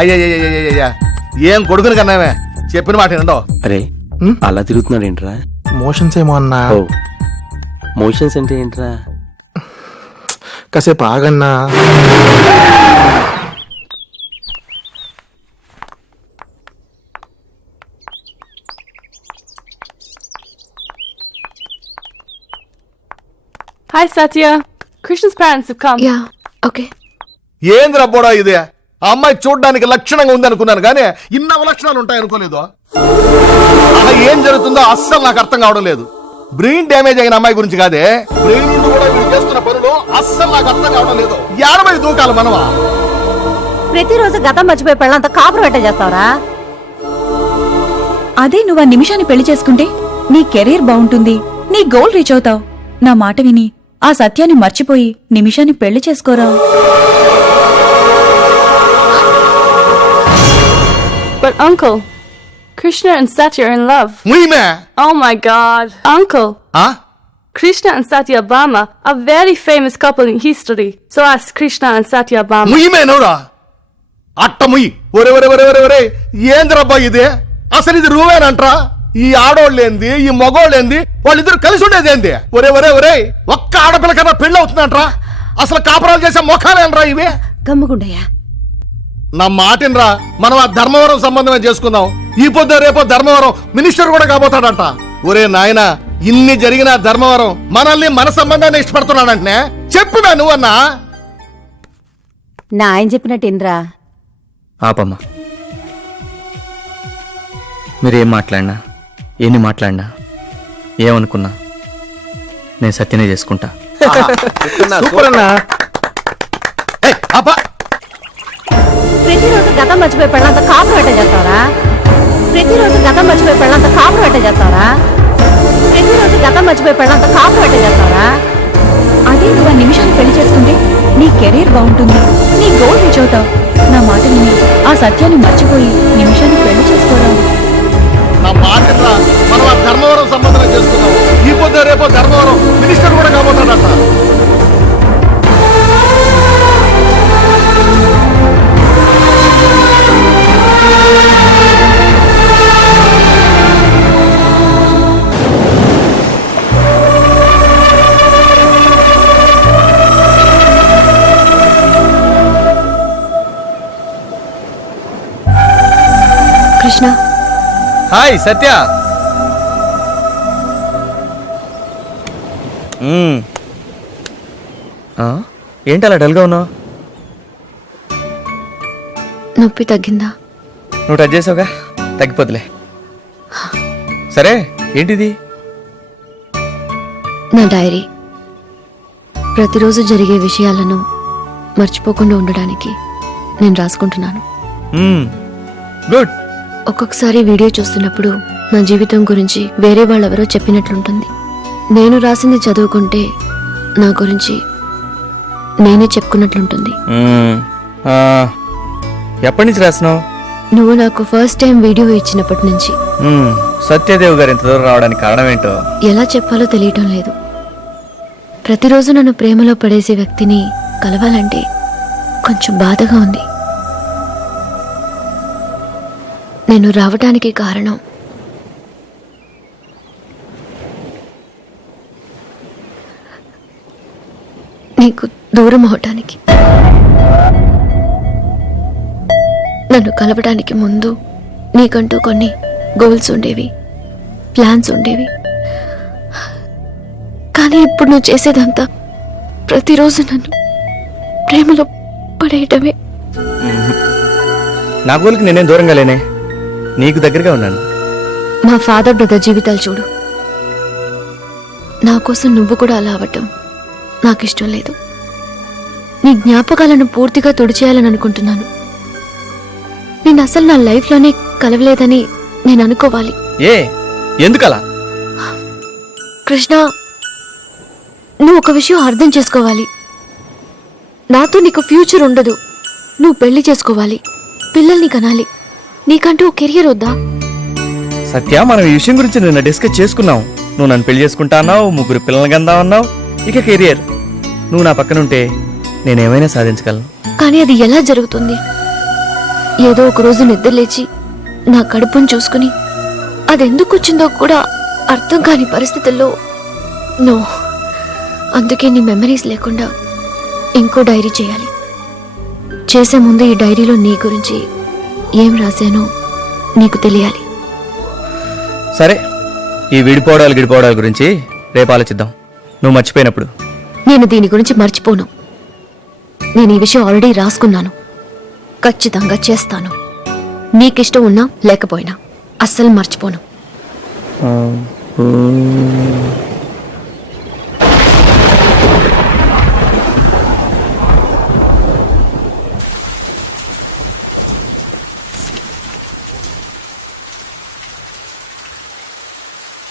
అయ్యయ్యయ్యయ్యా ఏం కొడుకుని కన్నావే, చెప్పిన మాట ఏంటో. అరే అలా తిరుగుతున్నాడు ఏంట్రా? మోషన్స్ ఏమో అన్నా. ఓ మోషన్స్ అంటే ఏంట్రా? కాసేపు ఆగన్నా. Hi Satya, Krishna's parents have come. Yeah, okay. ఏంది రబ్బోడా ఇదే? ఆ అమ్మాయి చూడడానికి లక్షణంగా ఉంది అనుకున్నాను కానీ ఇన్న అవలక్షణాలు ఉంటాయి అనుకోలేదు. అలా ఏం జరుగుతుందో అస్సలు నాకు అర్థం కావడం లేదు. బ్రెయిన్ డ్యామేజ్ అయిన అమ్మాయి గురించి కాదే, బ్రెయిన్ కూడా వీళ్ళు చేస్తున్న పనులు అస్సలు నాకు అర్థం కావడం లేదు. ఏడమై దూకాలి మనమా? ప్రతిరోజు గతం మర్చిపోయి పెళ్ళంతా కాపురం పెట్ట చేస్తావరా? అదే నువ్వు ఆ నిమిషాన్ని పెళ్లి చేసుకుంటే నీ కెరీర్ బాగుంటుంది, నీ గోల్ రీచ్ అవుతావు. నా మాట విని ఆ సత్యాన్ని మర్చిపోయి నిమిషాన్ని పెళ్లి చేసుకోరా. But uncle, Krishna and Satya are in love. ముయ్యమే. Oh my god. Uncle, ఆ? Krishna and Satya Bama are very famous couple in history. So ask Krishna and Satya Bama. ముయ్యమే నోరా అట్ట ముయ్యి. ఒరే ఒరే ఒరే ఒరే ఒరే ఏంద్రబ్బా ఇదే? అసలు ఇది రూవేనంట్రా? ఈ ఆడోళ్ళేంది, ఈ మగోళ్ళేంది, వాళ్ళిద్దరు కలిసి ఉండేది ఏంది? ఒరే ఒరే ఒరే ఒక్క ఆడపిల్ల కన్నా పెళ్లి అవుతుందంట్రా? అసలు కాపురాలు చేసే మొఖాలేనరా ఇవే? గమ్ముగుండయ్యా. నా మాటినరా, మనం ఆ ధర్మవరం సంబంధమే చేసుకుందాం. ఈ పొద్దు రేపో ధర్మవరం మినిస్టర్ కూడా కాబోతాడంట. ఒరే నాయన, ఇన్ని జరిగిన ధర్మవరం మనల్ని మన సంబంధాన్ని ఇష్టపడుతున్నాడంటే చెప్పినా నువ్వన్నా? నా ఆయన చెప్పినట్టు ఇంద్రా. ఆపమ్మా, మీరేం మాట్లాడినా, ఎన్ని మాట్లాడినా, ఏమనుకున్నా నేను సత్యనే చేసుకుంటా. సూపర్ అన్నా. ప్రతిరోజు గతం మర్చిపోయి పెళ్ళంతా కాపురం పెట్ట చేస్తావరా? ప్రతిరోజు గతం మర్చిపోయి పెళ్ళంతా కాపురం పెట్ట చేస్తావరా? ప్రతిరోజు గతం మర్చిపోయి పెళ్ళంతా కాపురం పెట్ట చేస్తావరా? అదే నువ్వు ఆ నిమిషాన్ని పెళ్లి చేసుకుంటే నీ కెరీర్ బాగుంటుంది, నీ గోల్ రీచ్ అవుతావు. నా మాట విని ఆ సత్యాన్ని మర్చిపోయి నిమిషాన్ని పెళ్లి చేసుకోరా. నా మాటినరా, మనం ఆ ధర్మవరం సంబంధమే చేసుకుందాం. ఈ పొద్దు రేపో ధర్మవరం మినిస్టర్ కూడా కాబోతాడంట. కృష్ణ. హాయ్ సత్య. ఏంటి అలా డల్గా ఉన్నావు? నొప్పి తగ్గిందా? నువ్వు టచ్ చేసావుగా, తగ్గిపోతులే. సరే ఏంటిది? నా డైరీ. ప్రతిరోజు జరిగే విషయాలను మర్చిపోకుండా ఉండడానికి నేను రాసుకుంటున్నాను. గుడ్. ఒక్కొక్కసారి వీడియో చూస్తున్నప్పుడు నా జీవితం గురించి వేరే వాళ్ళెవరో చెప్పినట్లుంటుంది. నేను రాసింది చదువుకుంటే నా గురించి నేనే చెప్పుకున్నట్లుంటుంది. ఎప్పటి నుంచి రాసినావు? నువ్వు నాకు ఫస్ట్ టైం వీడియో ఇచ్చినప్పటి నుంచి. సత్యదేవ్ గారు ఇంత దూరం రావడానికి కారణం ఏంటో ఎలా చెప్పాలో తెలియటం లేదు. ప్రతిరోజు నన్ను ప్రేమలో పడేసే వ్యక్తిని కలవాలంటే కొంచెం బాధగా ఉంది. నేను రావటానికి కారణం నీకు దూరం అవటానికి. నన్ను కలవడానికి ముందు నీకంటూ కొన్ని గోల్స్ ఉండేవి, ప్లాన్స్ ఉండేవి. కానీ ఇప్పుడు నువ్వు చేసేదంతా ప్రతిరోజు నన్ను ప్రేమలో పడేయటమే. నా గోల్కి నేనేం దూరంగా లేనే, నీకు దగ్గరగా ఉన్నాను. మా ఫాదర్ బ్రదర్ జీవితాలు చూడు. నా కోసం నువ్వు కూడా అలా అవ్వటం నాకు ఇష్టం లేదు. నీ జ్ఞాపకాలను పూర్తిగా తుడిచేయాలని అనుకుంటున్నాను. నేను అసలు నా లైఫ్లోనే కలవలేదని నేను అనుకోవాలి. ఏ ఎందుకలా? కృష్ణ, నువ్వు ఒక విషయం అర్థం చేసుకోవాలి. నాతో నీకు ఫ్యూచర్ ఉండదు. నువ్వు పెళ్లి చేసుకోవాలి, పిల్లల్ని కనాలి. నీకంటూ కెరియర్ వద్దా? సత్య, మనం ఈ విషయం గురించి నిన్న డిస్కస్ చేసుకున్నాం. నువ్వు నన్ను పెళ్లి చేసుకుంటా అన్నావు, 3 పిల్లల్ని కందా అన్నావు. ఇక కెరియర్, నువ్వు నా పక్కనుంటే నేనేమైనా సాధించగలను. కానీ అది ఎలా జరుగుతుంది? ఏదో ఒక రోజు నిద్రలేచి నా కడుపును చూసుకుని అదెందుకు వచ్చిందో కూడా అర్థం కాని పరిస్థితుల్లో నో, అందుకే నీ మెమరీస్ లేకుండా ఇంకో డైరీ చేయాలి. చేసే ముందు ఈ డైరీలో నీ గురించి ఏం రాశానో నీకు తెలియాలి. సరే, ఈ విడిపోవడాల గురించి రేపు ఆలోచిద్దాం, నువ్వు మర్చిపోయినప్పుడు. నేను దీని గురించి మర్చిపోను. నేను ఈ విషయం ఆల్రెడీ రాసుకున్నాను. ఖచ్చితంగా చేస్తాను. నీకిష్టం ఉన్నా లేకపోయినా అస్సలు మర్చిపోను.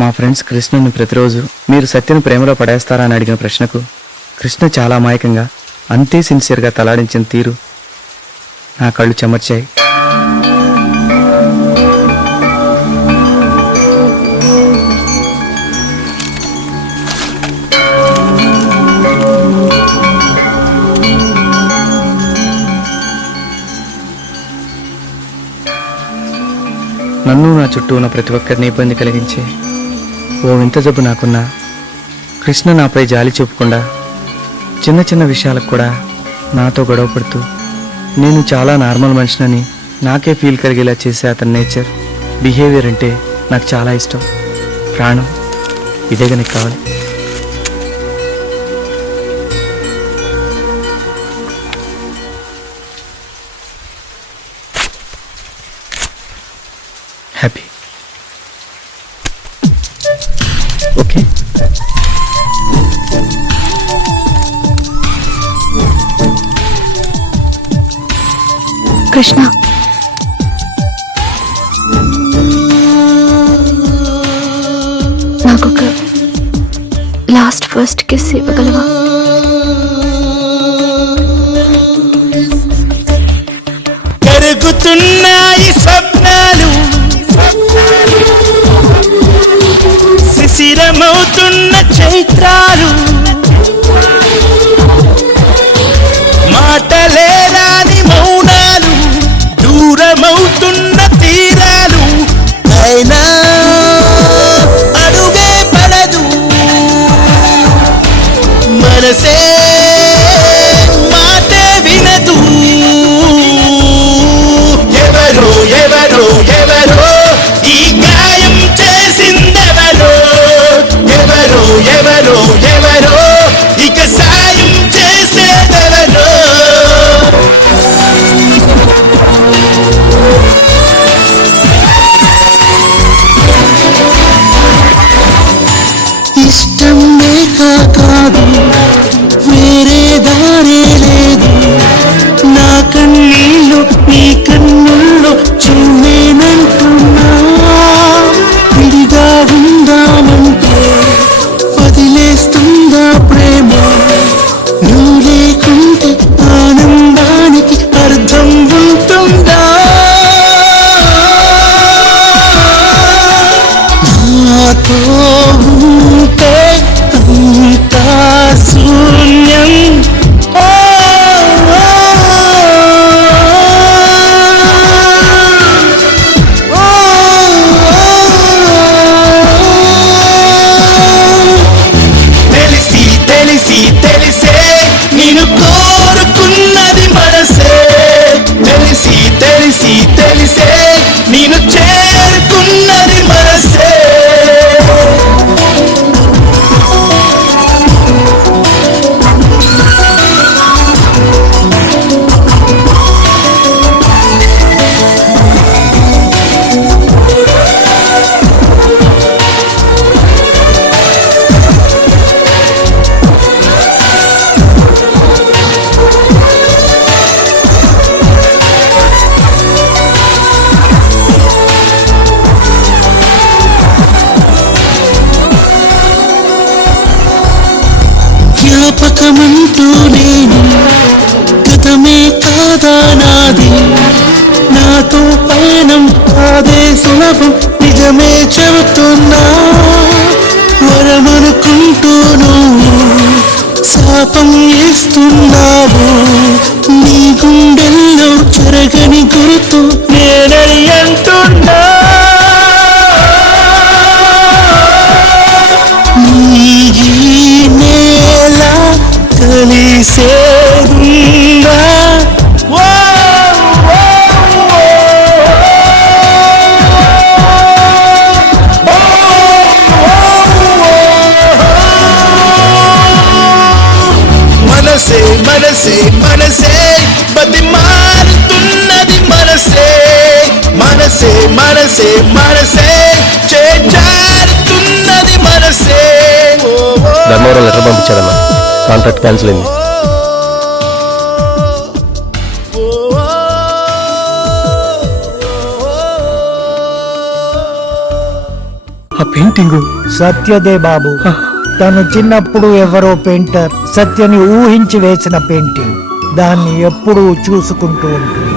మా ఫ్రెండ్స్ కృష్ణని ప్రతిరోజు మీరు సత్యను ప్రేమలో పడేస్తారా అని అడిగిన ప్రశ్నకు కృష్ణ చాలా అమాయకంగా అంతే సిన్సియర్గా తలాడించిన తీరు నా కళ్ళు చెమర్చాయి. నన్ను నా చుట్టూ ఉన్న ప్రతి ఒక్కరిని ఇబ్బంది కలిగించే ఓ వింత జబ్బు నాకున్నా కృష్ణ నాపై జాలి చూపకుండా చిన్న చిన్న విషయాలకు కూడా నాతో గొడవ పడుతూ నేను చాలా నార్మల్ మనిషినని నాకే ఫీల్ కలిగేలా చేసే అతని నేచర్, బిహేవియర్ అంటే నాకు చాలా ఇష్టం, ప్రాణం. ఇదేగా నీకు కావాలి. హ్యాపీ. ఓకే. కృష్ణ, నాకొక లాస్ట్ ఫస్ట్ కిస్ ఇవ్వగలవా? కరుగుతున్నాయి స్వప్నాలు, శిశిరమవుతున్న చైత్రాలు, మాటలే రాని మౌనాలు, దూరమవుతున్న తీరాలు, అయినా అడుగే పడదు మనసే మాటే వినదు. ఎవరో ఎవరో ఎవరో ఈ గాయం చేసిందెవరో, ఎవరో ఎవరో ఎవరో ఇక సాయం చేసేదెవరో. ఇష్టం లేక కాదు, వేరే దారే లేదు, నా కన్నీళ్ళు నీ కన్నుల్లో చూడేనంటున్నా. విడిగా ఉందామంటే వదిలేస్తుందా ప్రేమ, నువ్వు లేకుంటే ఆనందానికి అర్థం ఉంటుందా. నాతో ఉంటే అంతా శూన్యం. ఓ, ఓ, ఓ, తెలిసి తెలిసి తెలిసే నేను కోరుకున్నది మనసే, తెలిసి తెలిసి తెలిసే నేను చేరుకున్నది మనసే. జ్ఞాపకమంటూ లేని గతమే కాదా నాది, నాతో పయనం కాదే సులభం నిజమే చెబుతున్నా. వరమనుకుంటూ నువ్వు శాపం ఇస్తున్నావు, నీ గుండెల్లో చెరగని గుర్తు మనసే మనసే బతిమారుతున్నది మనసే మనసే మనసే మనసే చేజారుతున్నది మనసే ధర్మవరం లెటర్ పంపించాడమ్మా, కాంట్రాక్ట్ క్యాన్సిల్ అయింది. ఆ పెయింటింగు సత్యదే బాబు. తను చిన్నప్పుడు ఎవరో పెయింటర్ సత్యని ఊహించి వేసిన పెయింటింగ్. దాన్ని ఎప్పుడూ చూసుకుంటూ ఉంటుంది.